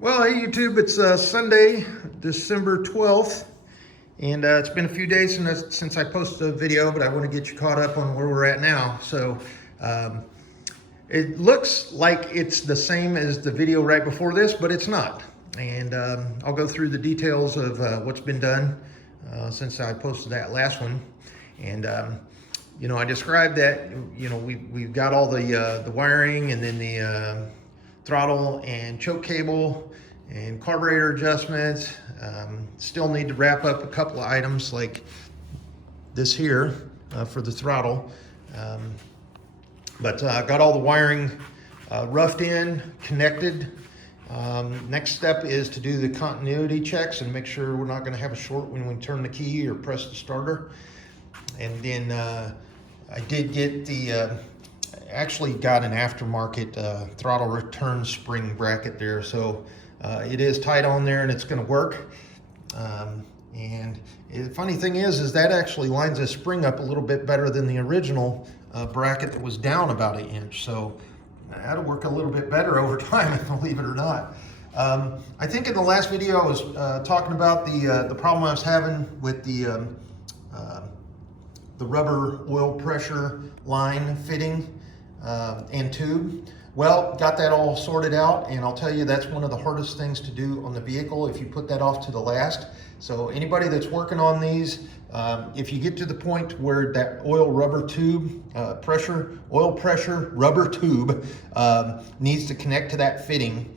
Well, hey YouTube, it's Sunday, December 12th, and it's been a few days since I posted a video, but I want to get you caught up on where we're at now. So it looks like it's the same as the video right before this, but it's not. And I'll go through the details of what's been done since I posted that last one. And you know, I described that, you know, we've got all the wiring, and then the throttle and choke cable and carburetor adjustments. Still need to wrap up a couple of items like this here for the throttle. But got all the wiring roughed in, connected. Next step is to do the continuity checks and make sure we're not going to have a short when we turn the key or press the starter. And then I did get the actually got an aftermarket throttle return spring bracket there, so it is tight on there and it's going to work. And the funny thing is that actually lines the spring up a little bit better than the original bracket that was down about 1 inch, so that'll work a little bit better over time, believe it or not. I think in the last video I was talking about the problem I was having with the rubber oil pressure line fitting and tube. Well, got that all sorted out, and I'll tell you that's one of the hardest things to do on the vehicle if you put that off to the last. So anybody that's working on these, if you get to the point where that oil rubber tube oil pressure rubber tube needs to connect to that fitting,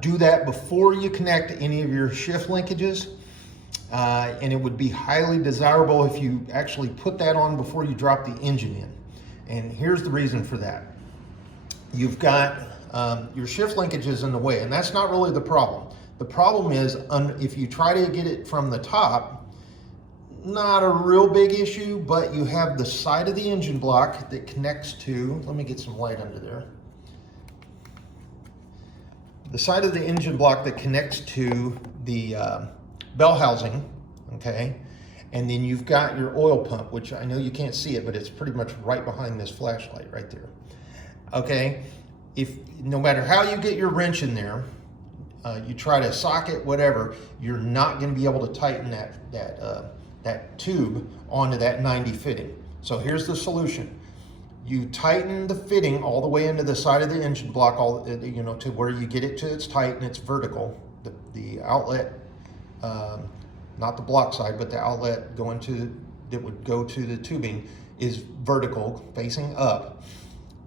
do that before you connect any of your shift linkages. And it would be highly desirable if you actually put that on before you drop the engine in. And here's the reason for that. You've got your shift linkages in the way, and that's not really the problem. The problem is if you try to get it from the top, not a real big issue, but you have the side of the engine block that connects to, let me get some light under there. The side of the engine block that connects to the bell housing, okay? And then you've got your oil pump, which I know you can't see it, but it's pretty much right behind this flashlight right there. Okay, no matter how you get your wrench in there, you try to socket, whatever, you're not going to be able to tighten that tube onto that 90 fitting. So here's the solution. You tighten the fitting all the way into the side of the engine block, to where you get it to its tight and it's vertical. The outlet, not the block side, but the outlet that would go to the tubing is vertical, facing up.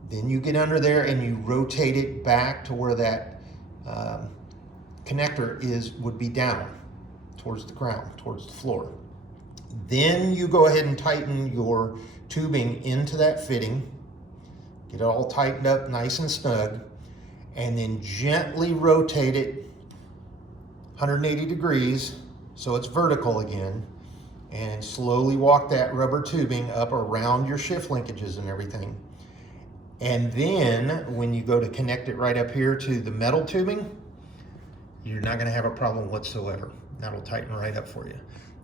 Then you get under there and you rotate it back to where that connector would be down towards the ground, towards the floor. Then you go ahead and tighten your tubing into that fitting, get it all tightened up nice and snug, and then gently rotate it 180 degrees so it's vertical again, and slowly walk that rubber tubing up around your shift linkages and everything. And then when you go to connect it right up here to the metal tubing, you're not going to have a problem whatsoever. That'll tighten right up for you.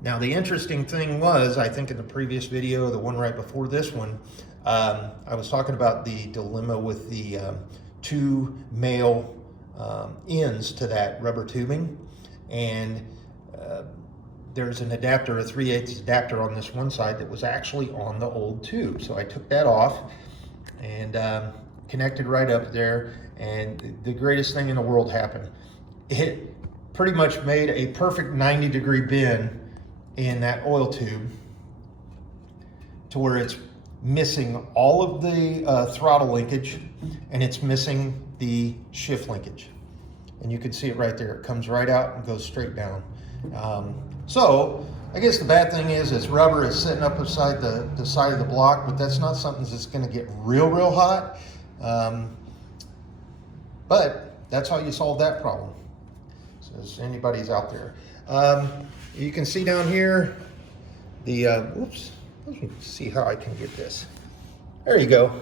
Now, the interesting thing was, I think in the previous video, the one right before this one, I was talking about the dilemma with the two male ends to that rubber tubing. And there's an adapter, a 3/8 adapter on this one side that was actually on the old tube. So I took that off and connected right up there, and the greatest thing in the world happened. It pretty much made a perfect 90-degree bend in that oil tube to where it's missing all of the throttle linkage, and it's missing the shift linkage. And you can see it right there. It comes right out and goes straight down. So I guess the bad thing is rubber is sitting up beside the side of the block, but that's not something that's going to get real hot. But that's how you solve that problem. So if anybody's out there. You can see down here the, whoops, let me see how I can get this. There you go.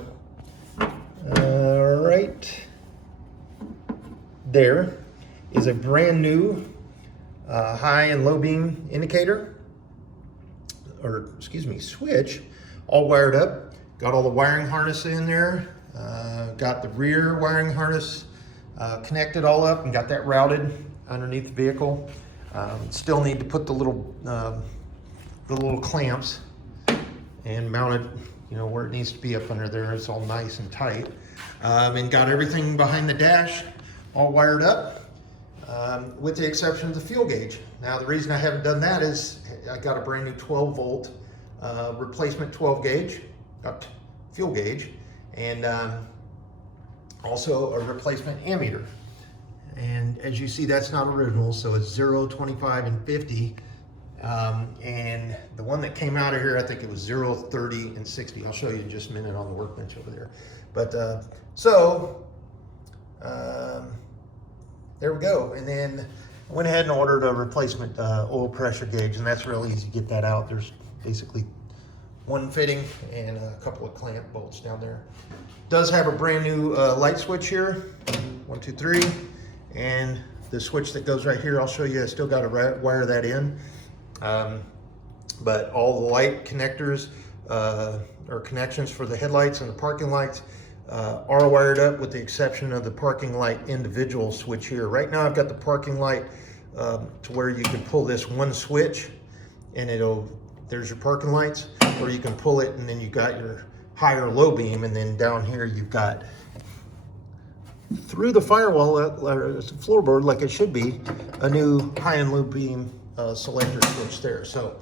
All right. There is a brand new high and low beam indicator, or excuse me, switch, all wired up. Got all the wiring harness in there. Got the rear wiring harness connect it all up and got that routed underneath the vehicle. Still need to put the little clamps and mount it, you know, where it needs to be up under there. It's all nice and tight. And got everything behind the dash all wired up, with the exception of the fuel gauge. Now, the reason I haven't done that is I got a brand new 12 volt replacement 12 gauge, fuel gauge, and also a replacement ammeter. And as you see, that's not original, so it's 0, 25, and 50. And the one that came out of here, I think it was 0, 30, and 60. I'll show you in just a minute on the workbench over there. But there we go. And then I went ahead and ordered a replacement oil pressure gauge, and that's real easy to get that out. There's basically one fitting and a couple of clamp bolts down there. Does have a brand new light switch here, 1, 2, 3, and the switch that goes right here, I'll show you. I still got to wire that in. But all the light connectors or connections for the headlights and the parking lights are wired up, with the exception of the parking light individual switch here. Right now I've got the parking light to where you can pull this one switch and there's your parking lights, or you can pull it and then you got your high or low beam, and then down here you've got, through the firewall floorboard like it should be, a new high and low beam selector switch there. So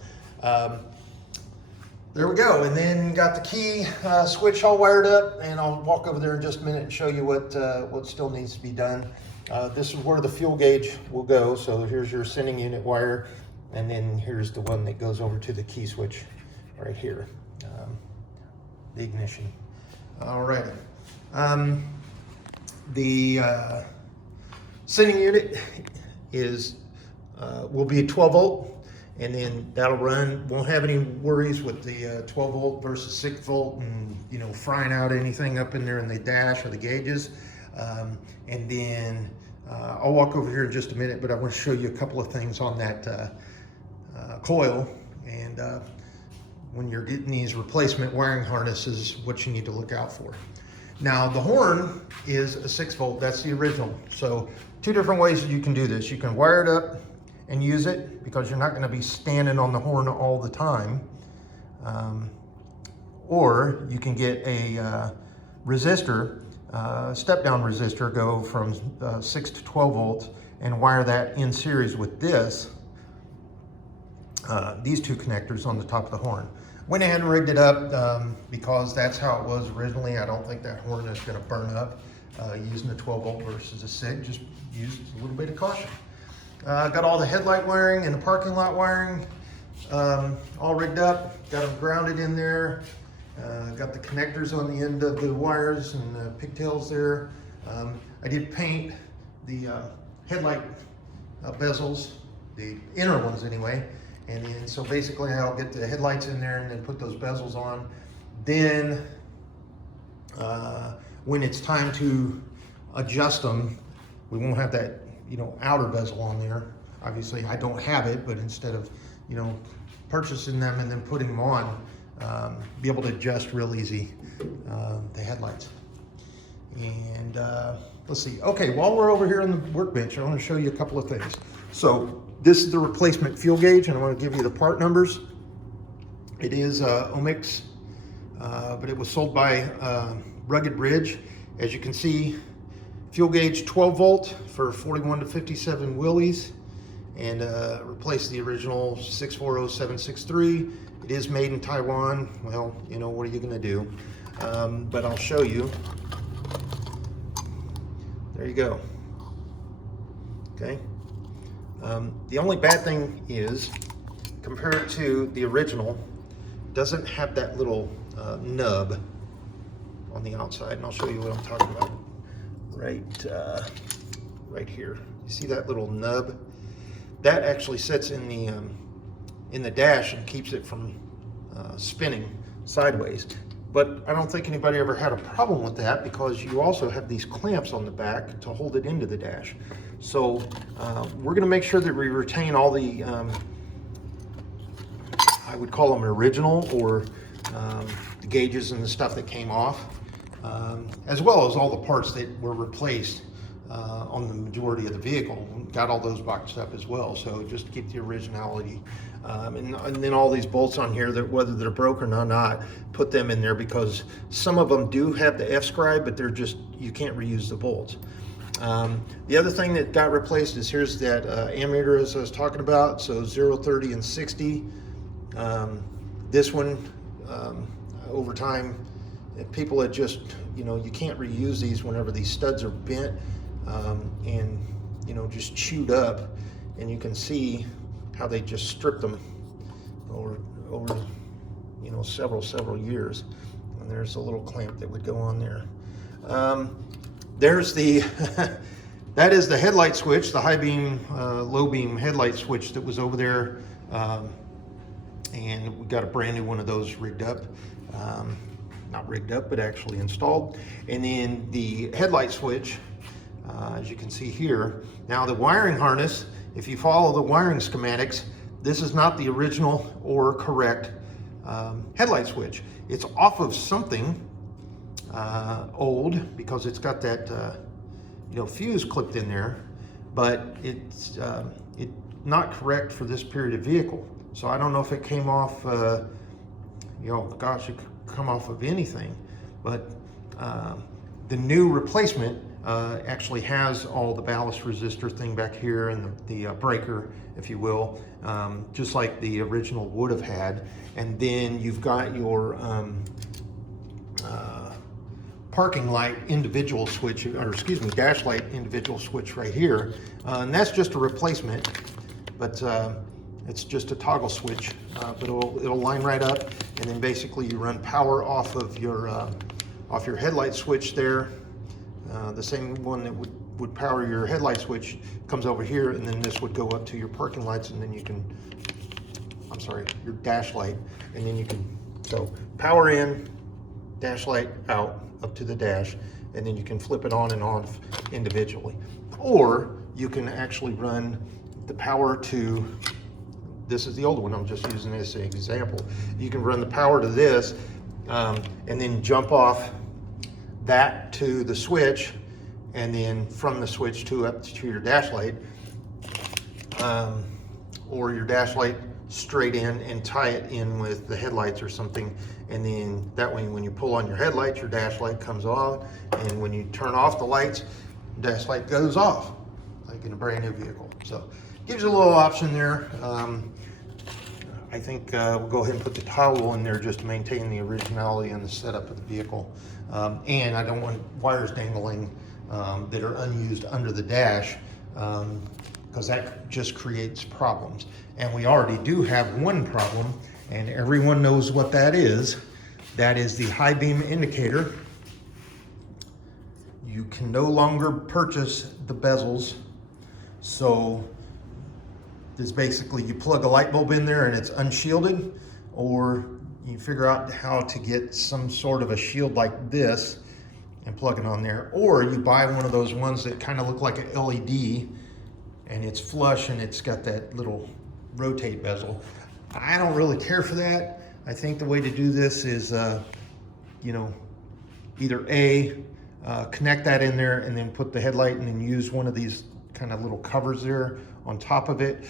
there we go. And then got the key switch all wired up, and I'll walk over there in just a minute and show you what still needs to be done. This is where the fuel gauge will go. So here's your sending unit wire, and then here's the one that goes over to the key switch right here, the ignition. All right. The sending unit will be a 12 volt. And then that'll run, won't have any worries with the 12 volt versus 6 volt and, you know, frying out anything up in there in the dash or the gauges. And then I'll walk over here in just a minute, but I want to show you a couple of things on that coil. And when you're getting these replacement wiring harnesses, what you need to look out for. Now, the horn is a 6 volt, that's the original. So 2 different ways that you can do this. You can wire it up and use it, because you're not going to be standing on the horn all the time. Or you can get a resistor, step down resistor, go from 6 to 12 volts, and wire that in series with this, these 2 connectors on the top of the horn. Went ahead and rigged it up because that's how it was originally. I don't think that horn is going to burn up using the 12 volt versus a 6. Just use a little bit of caution. Got all the headlight wiring and the parking lot wiring all rigged up. Got them grounded in there. Got the connectors on the end of the wires and the pigtails there. I did paint the headlight bezels, the inner ones anyway. And then, so basically I'll get the headlights in there and then put those bezels on. Then when it's time to adjust them, we won't have that, you know, outer bezel on there. Obviously I don't have it, but instead of, you know, purchasing them and then putting them on, be able to adjust real easy the headlights. And let's see. Okay, while we're over here on the workbench, I want to show you a couple of things. So this is the replacement fuel gauge, and I want to give you the part numbers. It is Omix, but it was sold by Rugged Ridge. As you can see, fuel gauge 12 volt for 41 to 57 wheelies, and replace the original 640763. It is made in Taiwan. Well, you know, what are you going to do? But I'll show you. There you go. Okay. The only bad thing is, compared to the original, it doesn't have that little nub on the outside, and I'll show you what I'm talking about. Right here. You see that little nub? That actually sits in the dash and keeps it from spinning sideways. But I don't think anybody ever had a problem with that, because you also have these clamps on the back to hold it into the dash. So we're going to make sure that we retain all the, I would call them original, or the gauges and the stuff that came off, as well as all the parts that were replaced on the majority of the vehicle. Got all those boxed up as well, so just to keep the originality. And then all these bolts on here, that whether they're broken or not, put them in there because some of them do have the F-scribe, but they're just, you can't reuse the bolts. The other thing that got replaced is here's that ammeter as I was talking about, so 0, 30, and 60. This one, over time, people had just, you can't reuse these whenever these studs are bent and, just chewed up, and you can see how they just stripped them over several years. And there's a little clamp that would go on there. There's the that is the headlight switch, the high beam, low beam headlight switch that was over there, and we got a brand new one of those rigged up. Not rigged up, but actually installed. And then the headlight switch, as you can see here. Now the wiring harness, if you follow the wiring schematics, this is not the original or correct headlight switch. It's off of something old because it's got that fuse clipped in there, but it's not correct for this period of vehicle. So I don't know if it came off, gosh, it could come off of anything, but the new replacement actually has all the ballast resistor thing back here and the breaker, if you will, just like the original would have had. And then you've got your parking light individual switch, or excuse me, dash light individual switch right here. And that's just a replacement, but it's just a toggle switch, but it'll line right up, and then basically you run power off of your headlight switch there. The same one that would power your headlight switch comes over here, and then this would go up to your parking lights, and then you can, your dash light, and then you can go power in, dash light out, up to the dash, and then you can flip it on and off individually. Or you can actually run the power to, this is the old one, I'm just using this as an example. You can run the power to this, and then jump off that to the switch, and then from the switch to up to your dash light, or your dash light straight in and tie it in with the headlights or something, and then that way when you pull on your headlights, your dash light comes on, and when you turn off the lights, dash light goes off, like in a brand new vehicle. So gives you a little option there. I think we'll go ahead and put the toggle in there just to maintain the originality and the setup of the vehicle. And I don't want wires dangling that are unused under the dash, because that just creates problems. And we already do have one problem, and everyone knows what that is. That is the high beam indicator. You can no longer purchase the bezels. So this basically, you plug a light bulb in there and it's unshielded, or you figure out how to get some sort of a shield like this and plug it on there, or you buy one of those ones that kind of look like an LED, and it's flush and it's got that little rotate bezel. I don't really care for that. I think the way to do this is, either connect that in there and then put the headlight and then use one of these kind of little covers there on top of it,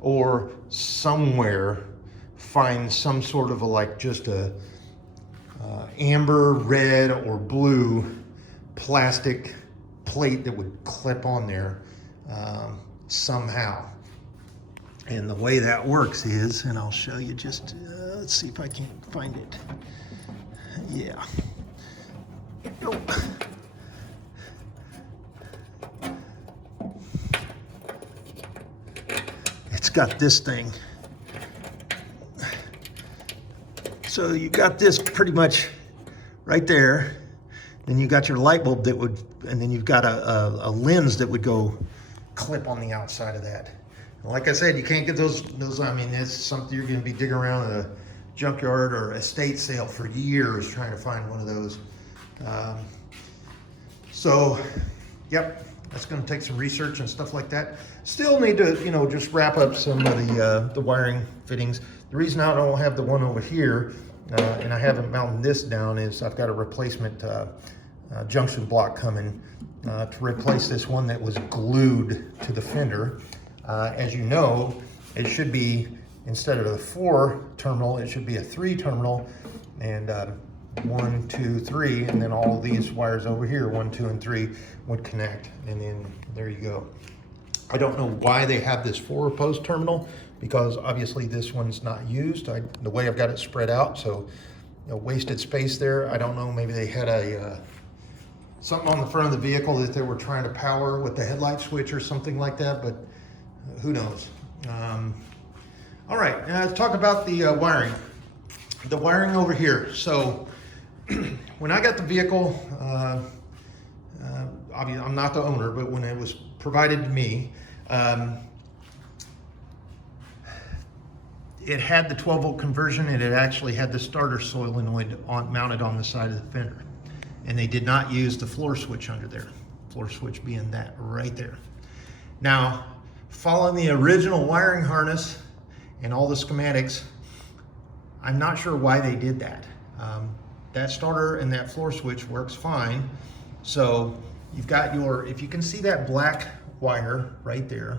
or somewhere find some sort of just a amber, red, or blue plastic plate that would clip on there somehow. And the way that works is, and I'll show you just, let's see if I can find it. Yeah. Oh. It's got this thing. So you got this pretty much right there. Then you got your light bulb that would, and then you've got a lens that would go clip on the outside of that. And like I said, you can't get those. I mean, it's something you're going to be digging around at a junkyard or estate sale for years trying to find one of those. So, yep, that's going to take some research and stuff like that. Still need to, just wrap up some of the wiring fittings. The reason I don't have the one over here, and I haven't mounted this down, is I've got a replacement junction block coming to replace this one that was glued to the fender. As you know, it should be, instead of the 4 terminal, it should be a 3 terminal, and 1, 2, 3, and then all these wires over here, 1, 2, and 3, would connect, and then there you go. I don't know why they have this 4-post terminal, because obviously this one's not used. The way I've got it spread out, so wasted space there. I don't know, maybe they had a something on the front of the vehicle that they were trying to power with the headlight switch or something like that, but who knows. All right, now let's talk about the wiring. The wiring over here. So when I got the vehicle, obviously I'm not the owner, but when it was provided to me, it had the 12-volt conversion, and it actually had the starter solenoid mounted on the side of the fender. And they did not use the floor switch under there. Floor switch being that right there. Now, following the original wiring harness and all the schematics, I'm not sure why they did that. That starter and that floor switch works fine. So you've got your, if you can see that black wire right there,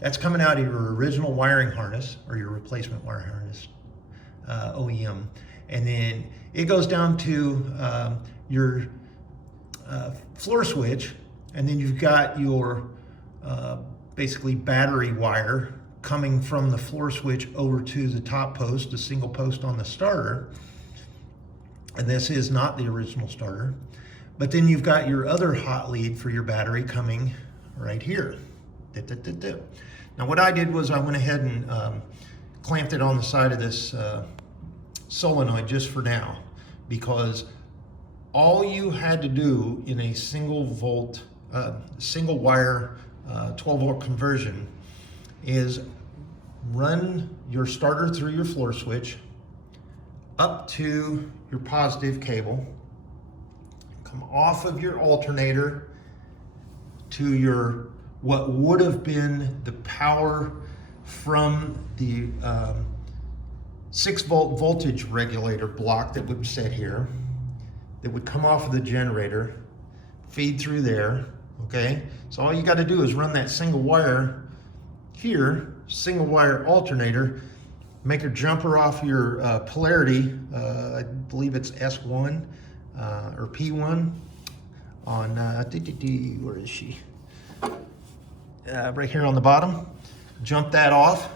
that's coming out of your original wiring harness, or your replacement wiring harness, OEM. And then it goes down to your floor switch, and then you've got your basically battery wire coming from the floor switch over to the top post, the single post on the starter. And this is not the original starter. But then you've got your other hot lead for your battery coming right here. Now what I did was I went ahead and clamped it on the side of this solenoid just for now, because all you had to do in a single wire 12-volt conversion is run your starter through your floor switch up to your positive cable, come off of your alternator to your what would have been the power from the 6-volt voltage regulator block that would sit here, that would come off of the generator, feed through there, okay? So all you got to do is run that single wire here, single wire alternator, make a jumper off your polarity, I believe it's S1 or P1 on, where is she? Right here on the bottom. Jump that off,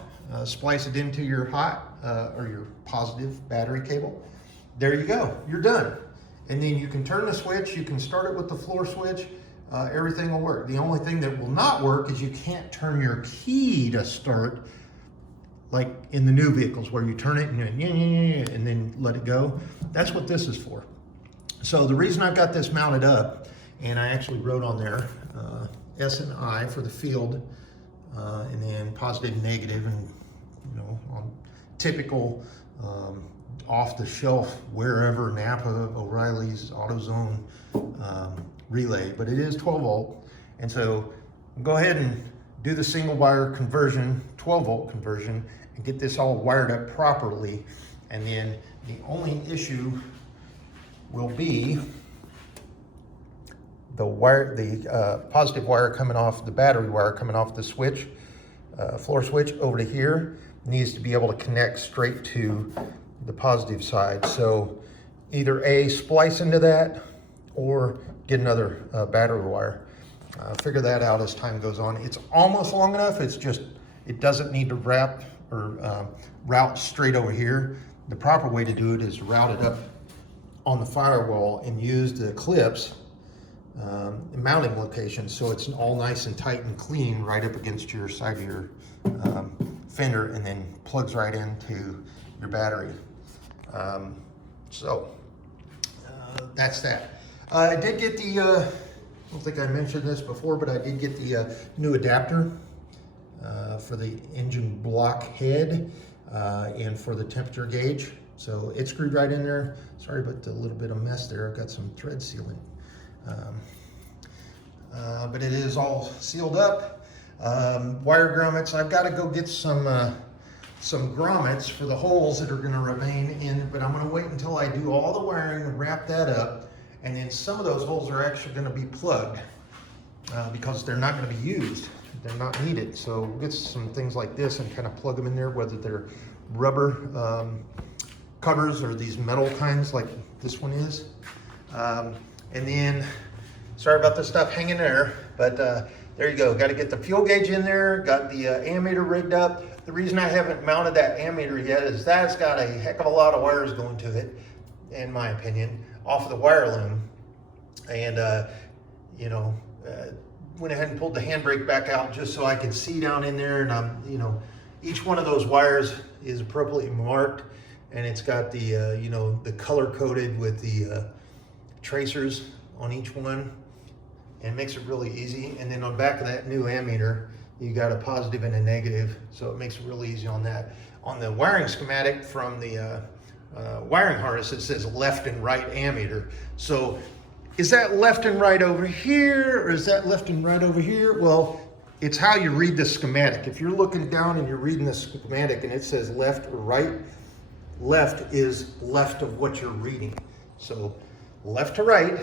splice it into your hot or your positive battery cable. There you go, you're done. And then you can turn the switch, you can start it with the floor switch, everything will work. The only thing that will not work is you can't turn your key to start, like in the new vehicles where you turn it and then let it go. That's what this is for. So the reason I've got this mounted up, and I actually wrote on there S and I for the field, and then positive, negative, and on typical off-the-shelf wherever Napa, O'Reilly's, AutoZone relay, but it is 12-volt, and so go ahead and do the single wire conversion, 12-volt conversion, and get this all wired up properly. And then the only issue will be the wire, the positive wire coming off, the battery wire coming off the switch, floor switch over to here, needs to be able to connect straight to the positive side. So either A, splice into that, or get another battery wire. Figure that out as time goes on. It's almost long enough. It's just, it doesn't need to wrap or route straight over here. The proper way to do it is route it up on the firewall and use the clips, mounting location, so it's all nice and tight and clean right up against your side of your fender, and then plugs right into your battery. That's that. I did get the, I don't think I mentioned this before, but I did get the new adapter for the engine block head and for the temperature gauge. So it's screwed right in there. Sorry about the little bit of mess there. I've got some thread sealing. But it is all sealed up. Wire grommets, I've got to go get some grommets for the holes that are going to remain in, but I'm going to wait until I do all the wiring and wrap that up, And then some of those holes are actually going to be plugged because they're not going to be used. They're not needed. So we'll get some things like this and kind of plug them in there, whether they're rubber covers or these metal kinds like this one is. And then, sorry about the stuff hanging there, but there you go. Got to get the fuel gauge in there, got the ammeter rigged up. The reason I haven't mounted that ammeter yet is that's got a heck of a lot of wires going to it, in my opinion, off of the wire loom. And, you know, went ahead and pulled the handbrake back out just so I could see down in there. And you know, each one of those wires is appropriately marked, and it's got the, you know, the color coded with the tracers on each one, and it makes it really easy. And then on the back of that new ammeter, you got a positive and a negative, so it makes it really easy on that. On the wiring schematic from the wiring harness, it says left and right ammeter. So is that left and right over here, or is that left and right over here? Well, it's how you read the schematic. If you're looking down and you're reading the schematic and it says left or right, left is left of what you're reading. So left to right,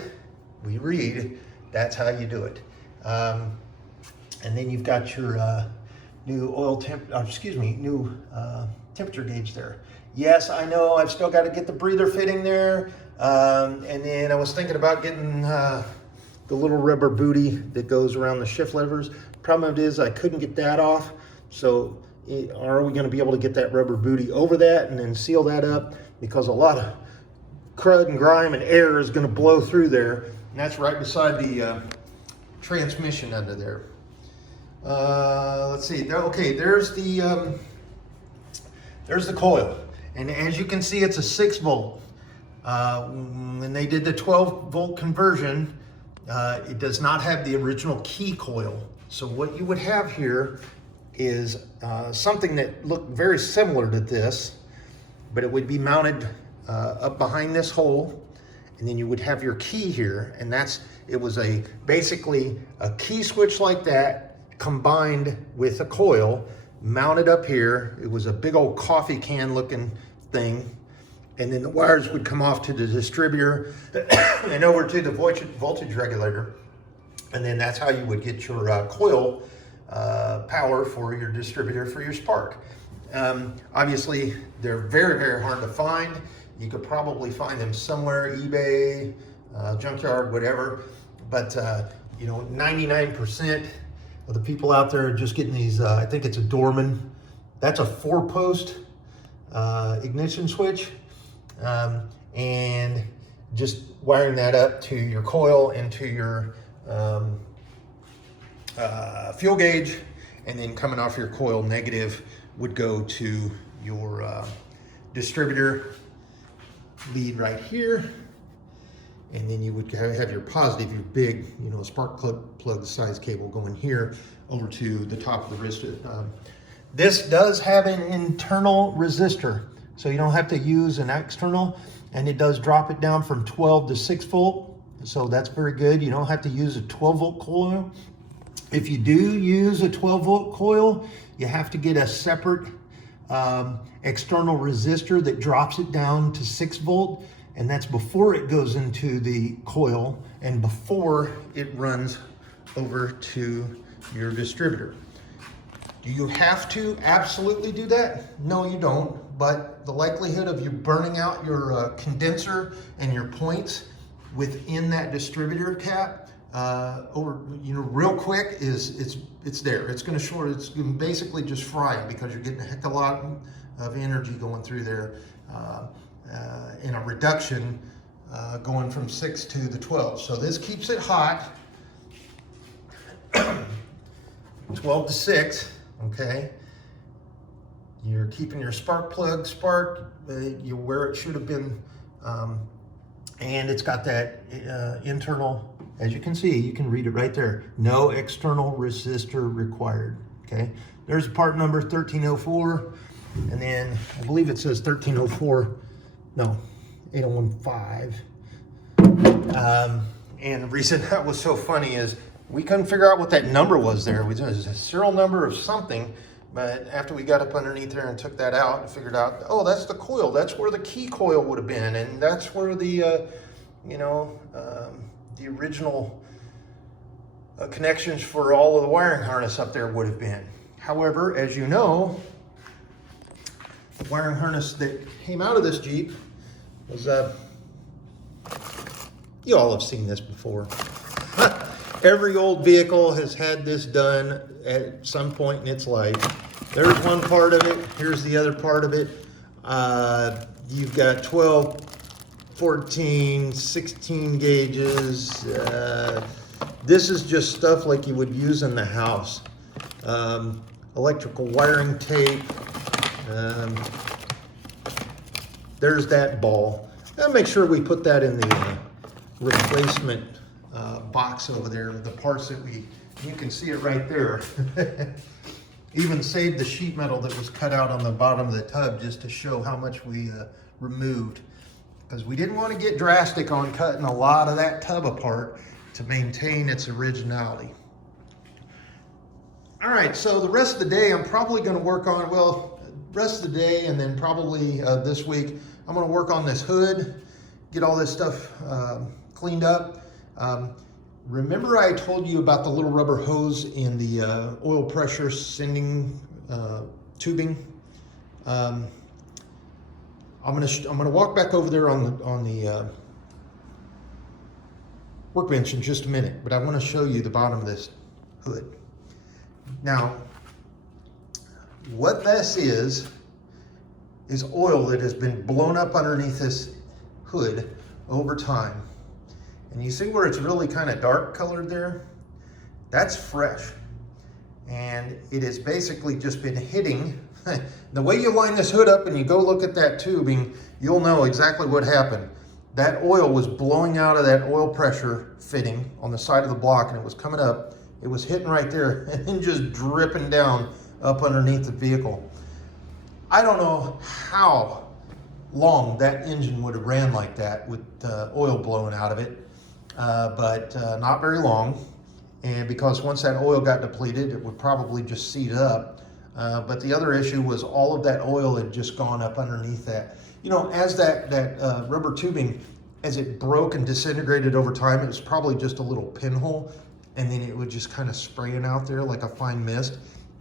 we read, that's how you do it. And then you've got your new temperature gauge there. Yes, I know I've still got to get the breather fitting there. And then I was thinking about getting the little rubber booty that goes around the shift levers. Problem is I couldn't get that off. So are we going to be able to get that rubber booty over that and then seal that up? Because a lot of crud and grime and air is going to blow through there. And that's right beside the transmission under there. Let's see. Okay, there's the coil. And as you can see, it's a 6 volt. When they did the 12 volt conversion, it does not have the original key coil. So what you would have here is something that looked very similar to this, but it would be mounted up behind this hole, and then you would have your key here, and it was basically a key switch like that combined with a coil mounted up here. It was a big old coffee can looking thing. And then the wires would come off to the distributor and over to the voltage regulator. And then that's how you would get your coil power for your distributor for your spark. Obviously, they're very, very hard to find. You could probably find them somewhere, eBay, junkyard, whatever. But, you know, 99% of the people out there are just getting these, I think it's a Dorman. That's a 4-post ignition switch. And just wiring that up to your coil and to your fuel gauge, and then coming off your coil negative would go to your distributor lead right here, and then you would have your positive, your big, you know, spark plug size cable going here over to the top of the resistor. This does have an internal resistor, so you don't have to use an external, and it does drop it down from 12 to 6 volt. So that's very good. You don't have to use a 12 volt coil. If you do use a 12 volt coil, you have to get a separate external resistor that drops it down to 6 volt. And that's before it goes into the coil and before it runs over to your distributor. Do you have to absolutely do that? No, you don't. But the likelihood of you burning out your condenser and your points within that distributor cap over, you know, real quick is it's there. It's going to short. It's going to basically just fry it because you're getting a heck of a lot of energy going through there in a reduction going from 6 to the 12. So this keeps it hot. 12 to 6. Okay. You're keeping your spark plug sparked, you're where it should have been, and it's got that internal, as you can see, you can read it right there, no external resistor required. Okay, there's part number 1304, and then I believe it says 1304, no, 8015. And the reason that was so funny is we couldn't figure out what that number was there. It was a serial number of something. But after we got up underneath there and took that out and figured out, oh, that's the coil. That's where the key coil would have been. And that's where the you know, the original connections for all of the wiring harness up there would have been. However, as you know, the wiring harness that came out of this Jeep was, you all have seen this before. Every old vehicle has had this done at some point in its life. There's one part of it, here's the other part of it. You've got 12, 14, 16 gauges. This is just stuff like you would use in the house. Electrical wiring tape. There's that ball. I'll make sure we put that in the replacement box over there. The parts that you can see it right there. Even saved the sheet metal that was cut out on the bottom of the tub just to show how much we removed. Because we didn't want to get drastic on cutting a lot of that tub apart to maintain its originality. All right, so the rest of the day I'm probably going to work on, well, rest of the day and then probably this week, I'm going to work on this hood, get all this stuff cleaned up. Remember I told you about the little rubber hose in the oil pressure sending tubing? I'm gonna walk back over there on the workbench in just a minute, but I want to show you the bottom of this hood. Now, what this is oil that has been blown up underneath this hood over time. And you see where it's really kind of dark colored there? That's fresh. And it has basically just been hitting. The way you line this hood up and you go look at that tubing, you'll know exactly what happened. That oil was blowing out of that oil pressure fitting on the side of the block, and it was coming up. It was hitting right there and then just dripping down up underneath the vehicle. I don't know how long that engine would have ran like that with oil blowing out of it, but not very long. And because once that oil got depleted, it would probably just seat up. But the other issue was all of that oil had just gone up underneath that. You know, as that rubber tubing, as it broke and disintegrated over time, it was probably just a little pinhole, and then it would just kind of spraying out there like a fine mist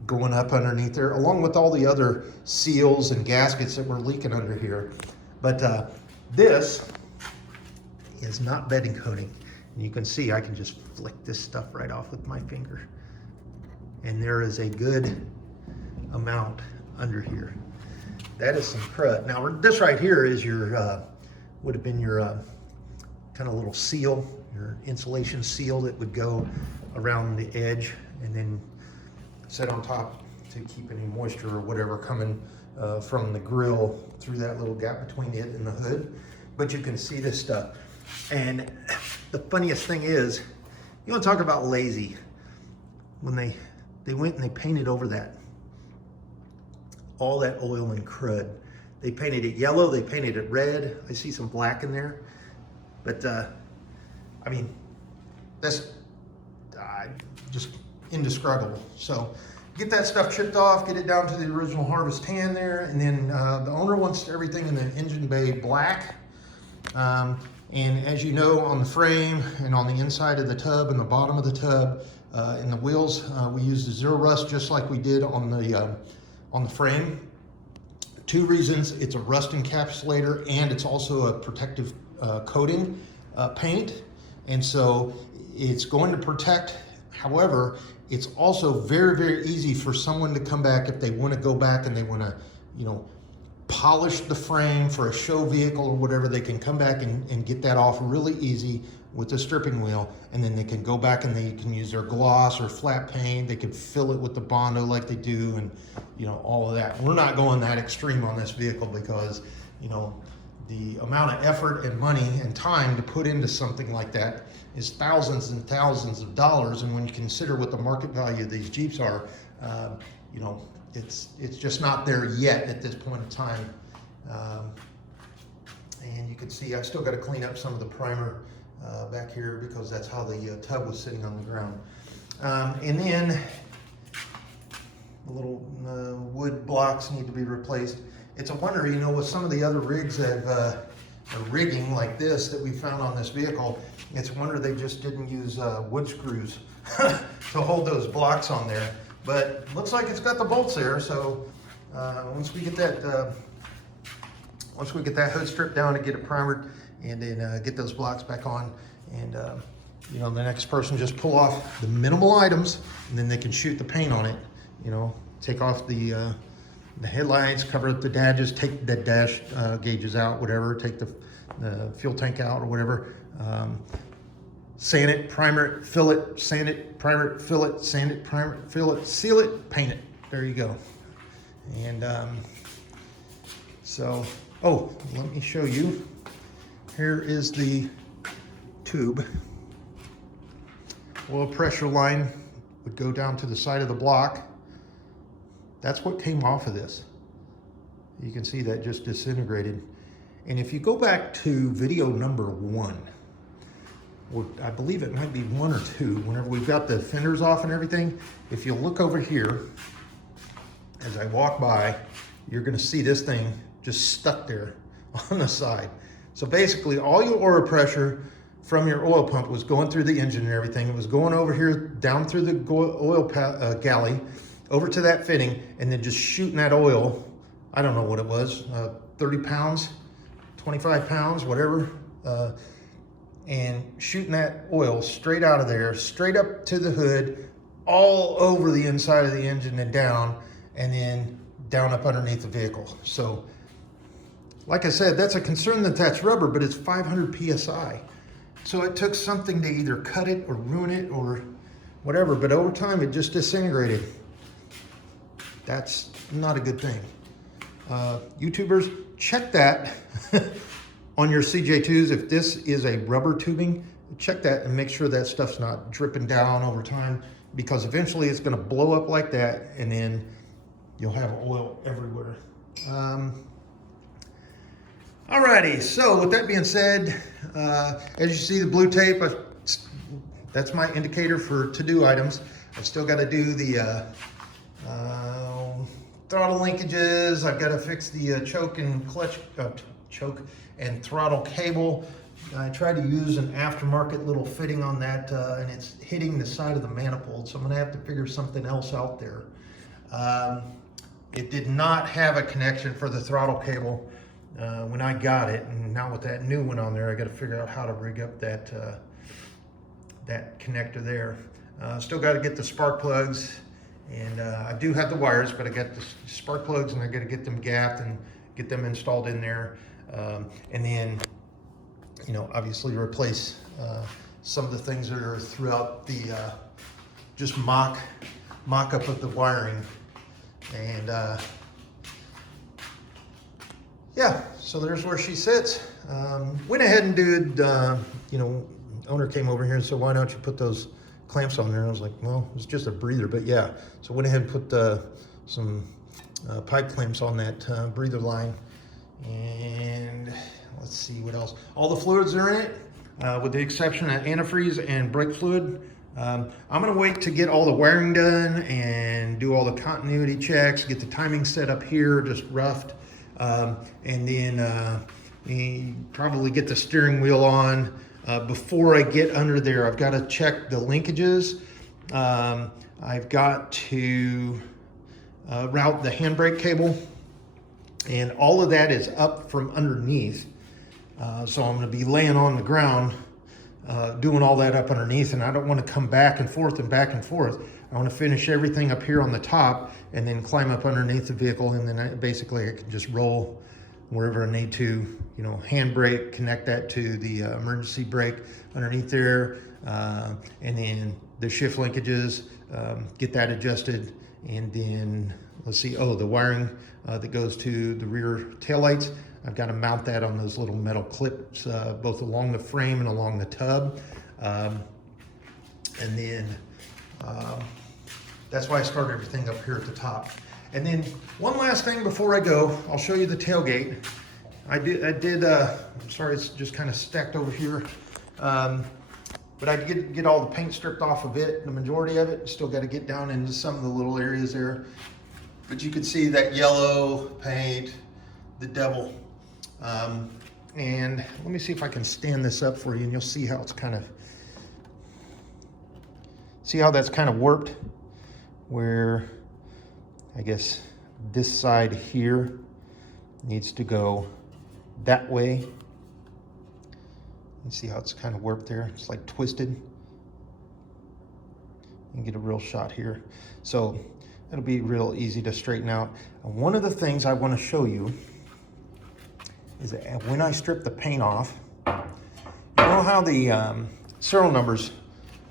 going up underneath there, along with all the other seals and gaskets that were leaking under here. But this is not bedding coating. And you can see I can just flick this stuff right off with my finger. And there is a good amount under here. That is some crud. Now this right here is your, would have been your kind of little seal, your insulation seal that would go around the edge and then set on top to keep any moisture or whatever coming from the grill through that little gap between it and the hood. But you can see this stuff. And the funniest thing is, you want to talk about lazy. When they went and they painted over that, all that oil and crud. They painted it yellow, they painted it red. I see some black in there. But, I mean, that's just indescribable. So get that stuff chipped off, get it down to the original harvest tan there, and then the owner wants everything in the engine bay black. And as you know, on the frame and on the inside of the tub and the bottom of the tub, and the wheels, we used zero rust just like we did on the frame. Two reasons: it's a rust encapsulator and it's also a protective coating paint, and so it's going to protect. However, it's also very, very easy for someone to come back if they want to go back and they want to, you know, polish the frame for a show vehicle or whatever. They can come back and get that off really easy with the stripping wheel, and then they can go back and they can use their gloss or flat paint. They can fill it with the Bondo like they do, and you know, all of that. We're not going that extreme on this vehicle because, you know, the amount of effort and money and time to put into something like that is thousands and thousands of dollars. And when you consider what the market value of these Jeeps are, you know, it's just not there yet at this point in time. And you can see I've still got to clean up some of the primer back here because that's how the tub was sitting on the ground. And then the little wood blocks need to be replaced. It's a wonder, you know, with some of the other rigs that have rigging like this that we found on this vehicle. It's a wonder they just didn't use wood screws to hold those blocks on there. But looks like it's got the bolts there. So once we get that hood stripped down and get it primered, and then get those blocks back on, and you know, the next person just pull off the minimal items, and then they can shoot the paint on it. You know, take off the headlights, cover up the dash, take the dash gauges out, whatever, take the fuel tank out or whatever. Sand it, primer it, fill it, sand it, primer it, fill it, sand it, primer it, fill it, seal it, paint it. There you go. And so, oh, let me show you. Here is the tube. Oil pressure line would go down to the side of the block. That's what came off of this. You can see that just disintegrated. And if you go back to video number 1, or I believe it might be 1 or 2, whenever we've got the fenders off and everything, if you look over here, as I walk by, you're gonna see this thing just stuck there on the side. So basically all your oil pressure from your oil pump was going through the engine and everything. It was going over here, down through the oil galley, over to that fitting, and then just shooting that oil. I don't know what it was, 30 pounds, 25 pounds, whatever. And shooting that oil straight out of there, straight up to the hood, all over the inside of the engine and down, and then down up underneath the vehicle. So, like I said, that's a concern that that's rubber, but it's 500 PSI. So it took something to either cut it or ruin it or whatever, but over time it just disintegrated. That's not a good thing. YouTubers, check that on your CJ2s. If this is a rubber tubing, check that and make sure that stuff's not dripping down over time, because eventually it's gonna blow up like that and then you'll have oil everywhere. Alrighty, so with that being said, as you see the blue tape, that's my indicator for to-do items. I've still got to do the throttle linkages. I've got to fix the choke and clutch, choke and throttle cable. I tried to use an aftermarket little fitting on that, and it's hitting the side of the manifold, so I'm going to have to figure something else out there. It did not have a connection for the throttle cable when I got it, and now with that new one on there, I got to figure out how to rig up that that connector there. Still got to get the spark plugs, and I do have the wires, but I got the spark plugs, and I got to get them gapped and get them installed in there, and then, you know, obviously replace some of the things that are throughout the just mock up of the wiring. And yeah, so there's where she sits. Went ahead and did, you know, owner came over here and said, why don't you put those clamps on there? And I was like, well, it's just a breather, but yeah. So went ahead and put some pipe clamps on that breather line. And let's see what else. All the fluids are in it, with the exception of antifreeze and brake fluid. I'm gonna wait to get all the wiring done and do all the continuity checks, get the timing set up here, just roughed, and then probably get the steering wheel on. Before I get under there, I've got to check the linkages. I've got to route the handbrake cable, and all of that is up from underneath. So I'm going to be laying on the ground, doing all that up underneath, and I don't want to come back and forth and back and forth. I want to finish everything up here on the top and then climb up underneath the vehicle, and then basically I can just roll wherever I need to, you know, handbrake, connect that to the emergency brake underneath there, and then the shift linkages, get that adjusted, and then let's see, oh, the wiring that goes to the rear taillights, I've got to mount that on those little metal clips, both along the frame and along the tub. And then that's why I started everything up here at the top. And then one last thing before I go, I'll show you the tailgate. I did I'm sorry, it's just kind of stacked over here. But I did get all the paint stripped off of it, the majority of it. Still got to get down into some of the little areas there. But you can see that yellow paint, the devil. And let me see if I can stand this up for you, and you'll see how it's see how that's kind of warped, where I guess this side here needs to go that way. You see how it's kind of warped there? It's like twisted. You can get a real shot here. So it'll be real easy to straighten out. And one of the things I want to show you is that when I strip the paint off, you know how the serial numbers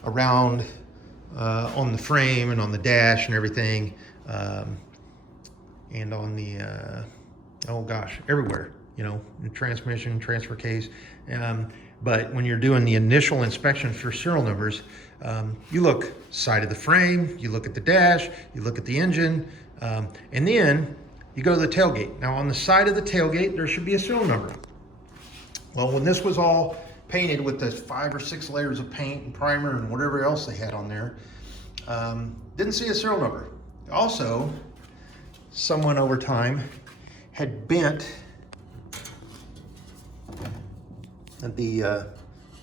around on the frame and on the dash and everything, and on the, oh gosh, everywhere, you know, in transmission, transfer case. But when you're doing the initial inspection for serial numbers, you look side of the frame, you look at the dash, you look at the engine, and then you go to the tailgate. Now on the side of the tailgate, there should be a serial number. Well, when this was all painted with the 5 or 6 layers of paint and primer and whatever else they had on there, didn't see a serial number. Also, someone over time had bent the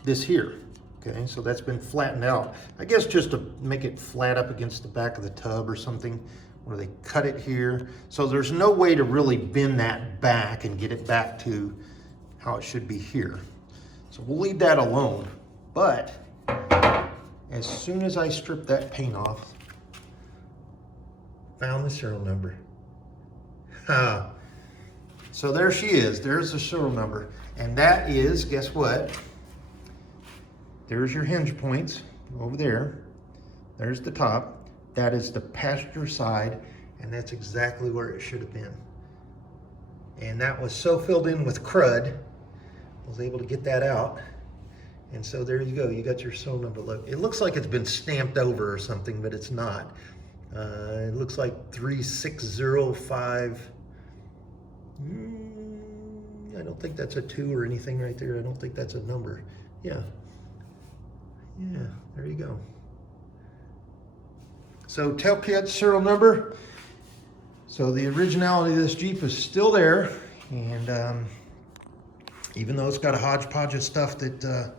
this here. Okay, so that's been flattened out. I guess just to make it flat up against the back of the tub or something, where they cut it here. So there's no way to really bend that back and get it back to how it should be here. So we'll leave that alone. But as soon as I strip that paint off, found the serial number. So there she is. There's the serial number. And that is, guess what? There's your hinge points over there. There's the top. That is the passenger side, and that's exactly where it should have been. And that was so filled in with crud, I was able to get that out. And so there you go, you got your serial number. Look, it looks like it's been stamped over or something, but it's not. It looks like 3605. I don't think that's a 2 or anything right there. I don't think that's a number. Yeah, there you go. So tail kit serial number. So the originality of this Jeep is still there, and even though it's got a hodgepodge of stuff that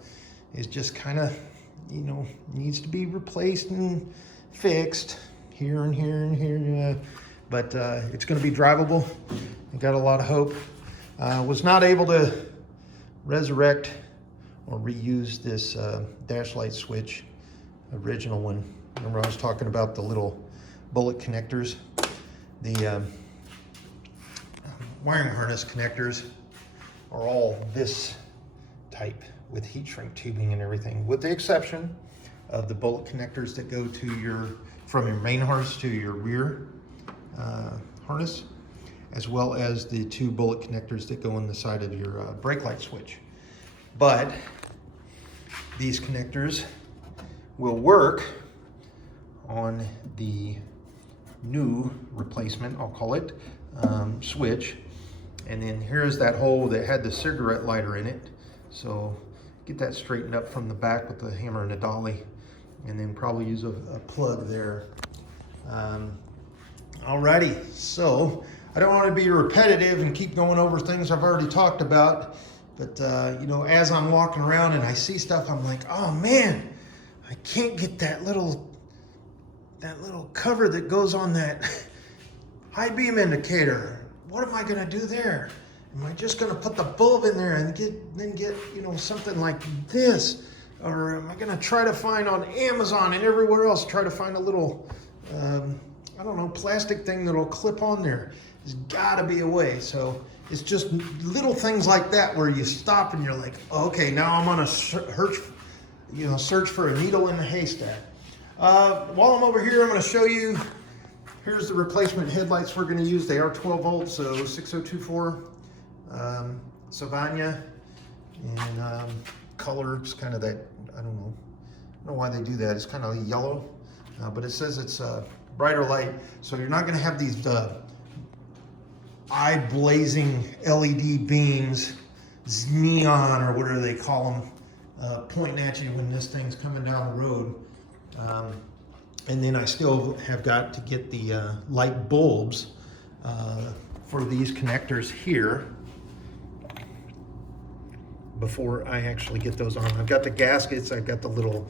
is just kind of, you know, needs to be replaced and fixed here and here and here, but it's going to be drivable. I got a lot of hope. Was not able to resurrect or reuse this dash light switch, original one. Remember I was talking about the little bullet connectors, the wiring harness connectors are all this type with heat shrink tubing and everything, with the exception of the bullet connectors that go to from your main harness to your rear harness, as well as the 2 bullet connectors that go on the side of your brake light switch. But these connectors will work on the new replacement, I'll call it, switch. And then here's that hole that had the cigarette lighter in it. So get that straightened up from the back with the hammer and a dolly, and then probably use a plug there. Alrighty, so I don't want to be repetitive and keep going over things I've already talked about, but you know, as I'm walking around and I see stuff, I'm like, oh man, I can't get that little cover that goes on that high beam indicator. What am I gonna do there? Am I just gonna put the bulb in there and then get you know, something like this? Or am I gonna try to find on Amazon and everywhere else, try to find a little, I don't know, plastic thing that'll clip on there? There's gotta be a way. So it's just little things like that where you stop and you're like, oh, okay, now I'm gonna search for a needle in the haystack. While I'm over here, I'm gonna show you, here's the replacement headlights we're gonna use. They are 12 volts, so 6024 Savagna, and color, it's kind of that, I don't know why they do that. It's kind of yellow, but it says it's brighter light, so you're not gonna have these eye blazing LED beams, neon or whatever they call them, pointing at you when this thing's coming down the road. And then I still have got to get the light bulbs for these connectors here. before I actually get those on. I've got the gaskets, I've got the little,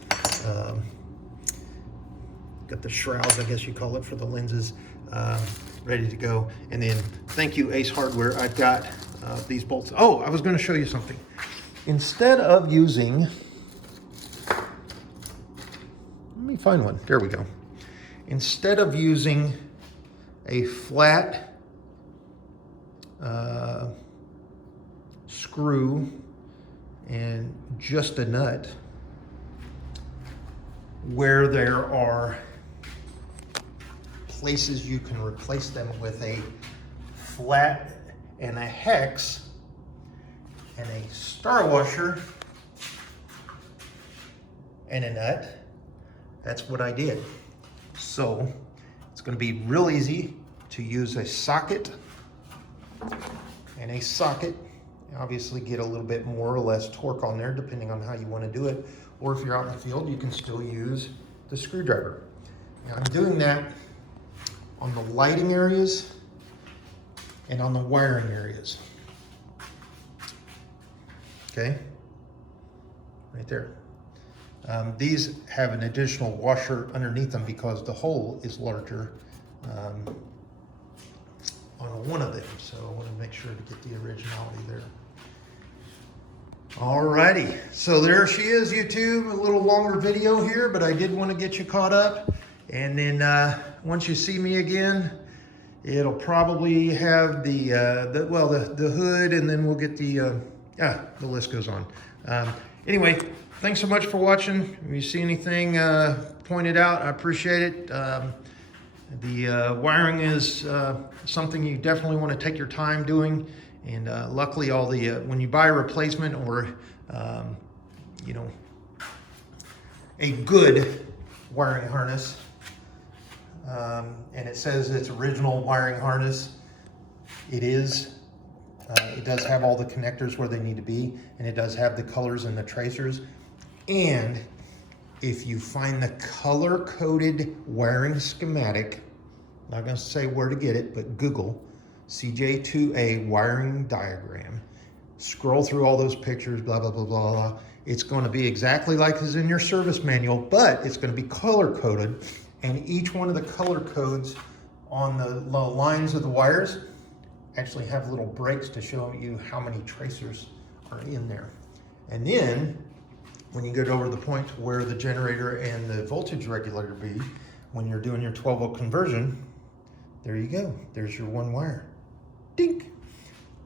got the shrouds, I guess you call it, for the lenses, ready to go. And then, thank you, Ace Hardware, I've got these bolts. Oh, I was gonna show you something. Instead of using, let me find one, there we go. Instead of using a flat screw and just a nut, where there are places you can replace them with a flat and a hex and a star washer and a nut, that's what I did. So it's going to be real easy to use a socket and a socket. Obviously get a little bit more or less torque on there depending on how you want to do it. Or if you're out in the field, you can still use the screwdriver. Now I'm doing that on the lighting areas and on the wiring areas. Okay, right there. These have an additional washer underneath them because the hole is larger on one of them. So I want to make sure to get the originality there. Alrighty, so there she is, YouTube. A little longer video here, but I did want to get you caught up. And then once you see me again, it'll probably have the hood, and then we'll get the list goes on. Anyway, thanks so much for watching. If you see anything pointed out, I appreciate it. The wiring is something you definitely want to take your time doing. And luckily, all the when you buy a replacement or you know, a good wiring harness, and it says it's original wiring harness, it is. It does have all the connectors where they need to be, and it does have the colors and the tracers. And if you find the color-coded wiring schematic, I'm not going to say where to get it, but Google CJ2A wiring diagram. Scroll through all those pictures, blah, blah, blah, blah, blah. It's going to be exactly like is in your service manual, but it's going to be color-coded, and each one of the color codes on the lines of the wires actually have little breaks to show you how many tracers are in there. And then when you get over to the point where the generator and the voltage regulator be, when you're doing your 12-volt conversion, there you go. There's your one wire. Dink.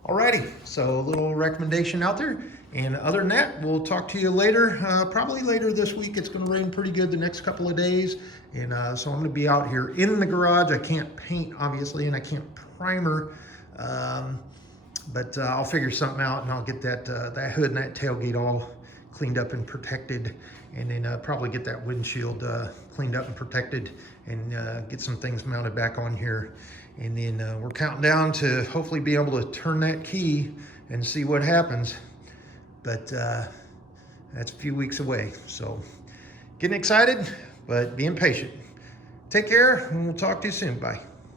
Alrighty, so a little recommendation out there. And other than that, we'll talk to you later. Probably later this week. It's going to rain pretty good the next couple of days. And so I'm going to be out here in the garage. I can't paint, obviously, and I can't primer. But I'll figure something out, and I'll get that hood and that tailgate all cleaned up and protected. And then probably get that windshield cleaned up and protected, and get some things mounted back on here. And then we're counting down to hopefully be able to turn that key and see what happens. But that's a few weeks away. So getting excited, but being patient. Take care, and we'll talk to you soon. Bye.